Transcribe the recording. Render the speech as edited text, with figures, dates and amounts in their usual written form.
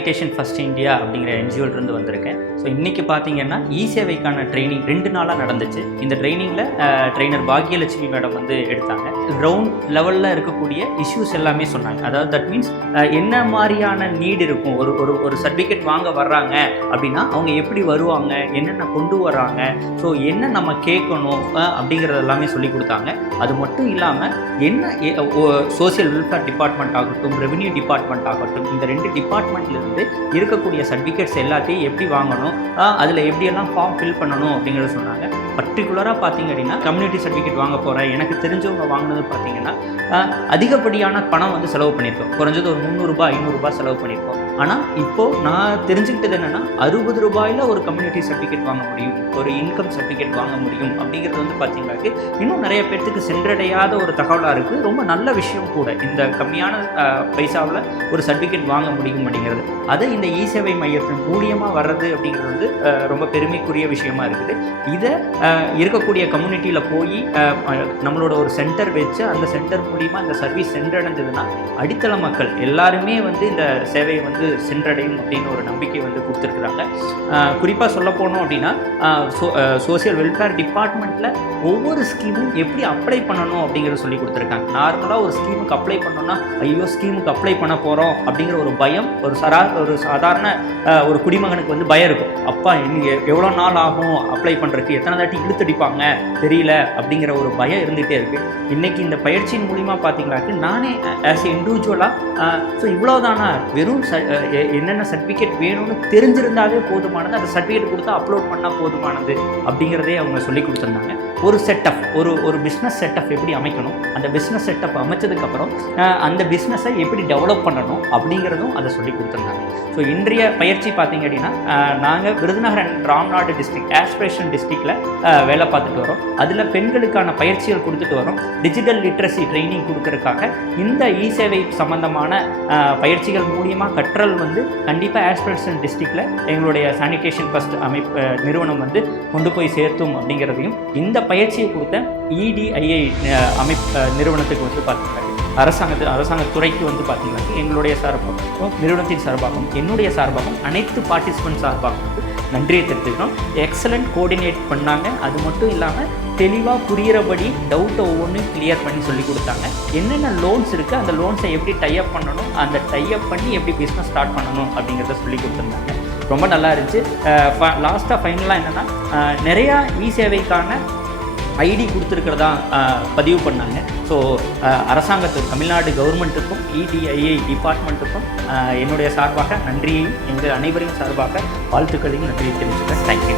Sanitation first India அப்படிங்கிற என்ஜிஓலேருந்து வந்திருக்கேன். So இன்றைக்கி பார்த்தீங்கன்னா சேவைக்கான ட்ரைனிங் 2 நாளாக நடந்துச்சு. இந்த ட்ரைனிங்கில் ட்ரெயினர் பாக்யலட்சுமி மேடம் வந்து எடுத்தாங்க. கிரவுண்ட் லெவலில் இருக்கக்கூடிய இஷ்யூஸ் எல்லாமே சொன்னாங்க. அதாவது தட் மீன்ஸ் என்ன மாதிரியான நீட் இருக்கும், ஒரு சர்டிஃபிகேட் வாங்க வர்றாங்க அப்படின்னா அவங்க எப்படி வருவாங்க, என்னென்ன கொண்டு வர்றாங்க, ஸோ என்ன நம்ம கேட்கணும் அப்படிங்கிறது எல்லாமே சொல்லி கொடுத்தாங்க. அது மட்டும் இல்லாமல் என்ன சோசியல் வெல்ஃபேர் டிபார்ட்மெண்ட் ஆகட்டும், ரெவென்யூ டிபார்ட்மெண்ட் ஆகட்டும், இந்த 2 டிபார்ட்மெண்ட்லேருந்து இருக்கக்கூடிய சர்டிஃபிகேட்ஸ் எல்லாத்தையும் எப்படி வாங்கணும், அதில் எப்படியெல்லாம் ஃபார்ம் ஃபில் பண்ணணும் அப்படிங்கிறத சொன்னாங்க. பர்டிகுலராக பார்த்தீங்க அப்படின்னா கம்யூனிட்டி சர்டிஃபிகேட் வாங்க போகிறேன், எனக்கு தெரிஞ்சவங்க வாங்கினது பார்த்தீங்கன்னா அதிகப்படியான பணம் வந்து செலவு பண்ணியிருக்கோம். குறைஞ்சது ஒரு 300 ரூபாய் 500 ரூபாய் செலவு பண்ணியிருக்கோம். ஆனால் இப்போது நான் தெரிஞ்சுக்கிட்டது என்னென்னா 60 ரூபாயில் ஒரு கம்யூனிட்டி சர்டிஃபிகேட் வாங்க முடியும், ஒரு இன்கம் சர்டிஃபிகேட் வாங்க முடியும் அப்படிங்கிறது வந்து பார்த்தீங்கன்னாக்கு இன்னும் நிறைய பேர்த்துக்கு சென்றடையாத ஒரு தகவலாக இருக்குது. ரொம்ப நல்ல விஷயம் கூட, இந்த கம்மியான பைசாவில் ஒரு சர்டிஃபிகேட் வாங்க முடியும் அப்படிங்கிறது. அதை இந்த சேவை மையத்தின் மூலியமாக வர்றது அப்படிங்கிறது வந்து ரொம்ப பெருமைக்குரிய விஷயமா இருக்குது. இதை இருக்கக்கூடிய கம்யூனிட்டியில் போய் நம்மளோட ஒரு சென்டர் வச்சு அந்த சென்டர் மூலியமாக இந்த சர்வீஸ் சென்றடைஞ்சதுன்னா அடித்தள மக்கள் எல்லாருமே வந்து இந்த சேவையை வந்து சென்றடையும் அப்படின்னு ஒரு நம்பிக்கை வந்து கொடுத்துருக்குறாங்க. குறிப்பாக சொல்ல போனோம் அப்படின்னா சோசியல் வெல்ஃபேர் டிபார்ட்மெண்ட்டில் ஒவ்வொரு ஸ்கீமும் எப்படி அப்ளை பண்ணணும் அப்படிங்கிறத சொல்லி கொடுத்துருக்காங்க. நார்மலாக ஒரு ஸ்கீமுக்கு அப்ளை பண்ணோன்னா ஐயோ ஸ்கீமுக்கு அப்ளை பண்ண போகிறோம் அப்படிங்கிற ஒரு பயம் ஒரு சாதாரண ஒரு குடிமகனுக்கு வந்து பயம் இருக்கும். அப்பா எவ்வளோ நாள் ஆகும் அப்ளை பண்ணுறதுக்கு, எத்தனை தாட்டி இழுத்தடிப்பாங்க தெரியல அப்படிங்கிற ஒரு பயம் இருந்துகிட்டே இருக்குது. இன்றைக்கி இந்த பயிற்சியின் மூலிமா பார்த்தீங்கன்னாக்கு நானே ஆஸ் எ இண்டிவிஜுவலாக ஸோ இவ்வளோதானா, வெறும் என்னென்ன சர்டிஃபிகேட் வேணும்னு தெரிஞ்சிருந்தாலே போதுமானது, அந்த சர்டிஃபிகேட் கொடுத்தா அப்லோட் பண்ணால் போதுமானது அப்படிங்கிறதே அவங்க சொல்லி கொடுத்துருந்தாங்க. ஒரு செட்டப், ஒரு பிஸ்னஸ் செட்டப் எப்படி அமைக்கணும், அந்த பிஸ்னஸ் செட்டப் அமைச்சதுக்கப்புறம் அந்த பிஸ்னஸை எப்படி டெவலப் பண்ணணும் அப்படிங்கிறதும் அதை சொல்லி கொடுத்துருந்தாங்க. ஸோ இன்றைய பயிற்சி பார்த்திங்க அப்படின்னா நாங்கள் Virudhunagar and Ramnad district aspiration டிஸ்ட்ரிக்டில் வேலை பார்த்துட்டு வரோம். அதில் பெண்களுக்கான பயிற்சிகள் கொடுத்துட்டு வரோம். டிஜிட்டல் லிட்ரஸி ட்ரைனிங் கொடுக்கறதுக்காக இந்த சேவை சம்பந்தமான பயிற்சிகள் மூலியமாக கற்றல் வந்து கண்டிப்பாக ஆஸ்பிரேஷன் டிஸ்ட்ரிக்டில் எங்களுடைய சானிடேஷன் ஃபர்ஸ்ட் நிறுவனம் வந்து கொண்டு போய் சேர்த்தும் அப்படிங்கிறதையும், இந்த பயிற்சியை கொடுத்த EDII நிறுவனத்துக்கு வந்து பார்த்தீங்கன்னா அரசாங்கத்துறைக்கு வந்து பார்த்தீங்கன்னா எங்களுடைய சார்பாகவும் நிறுவனத்தின் சார்பாகவும் என்னுடைய சார்பாகவும் அனைத்து பார்ட்டிசிபென்ட் சார்பாகவும் வந்து நன்றியை தெரிவிக்கிறோம். எக்ஸலண்ட் கோஆர்டினேட் பண்ணாங்க. அது மட்டும் இல்லாமல் தெளிவாக புரிகிறபடி டவுட்டை ஒவ்வொன்றும் கிளியர் பண்ணி சொல்லி கொடுத்தாங்க. என்னென்ன லோன்ஸ் இருக்குது, அந்த லோன்ஸை எப்படி டைஅப் பண்ணணும், அந்த டைஅப் பண்ணி எப்படி பிஸ்னஸ் ஸ்டார்ட் பண்ணணும் அப்படிங்கிறத சொல்லி கொடுத்துருந்தாங்க. ரொம்ப நல்லா இருந்துச்சு. லாஸ்ட்டாக ஃபைனலாக என்னென்னா நிறையா சேவைக்கான ஐடி கொடுத்துருக்கிறதா பதிவு பண்ணாங்க. ஸோ அரசாங்கத்துக்கு, தமிழ்நாடு கவர்மெண்ட்டுக்கும் EDII டிபார்ட்மெண்ட்டுக்கும் என்னுடைய சார்பாக நன்றியையும் எங்கள் அனைவரையும் சார்பாக வாழ்த்துக்களையும் நன்றியை தெரிவிச்சுக்கிறேன். தேங்க்யூ.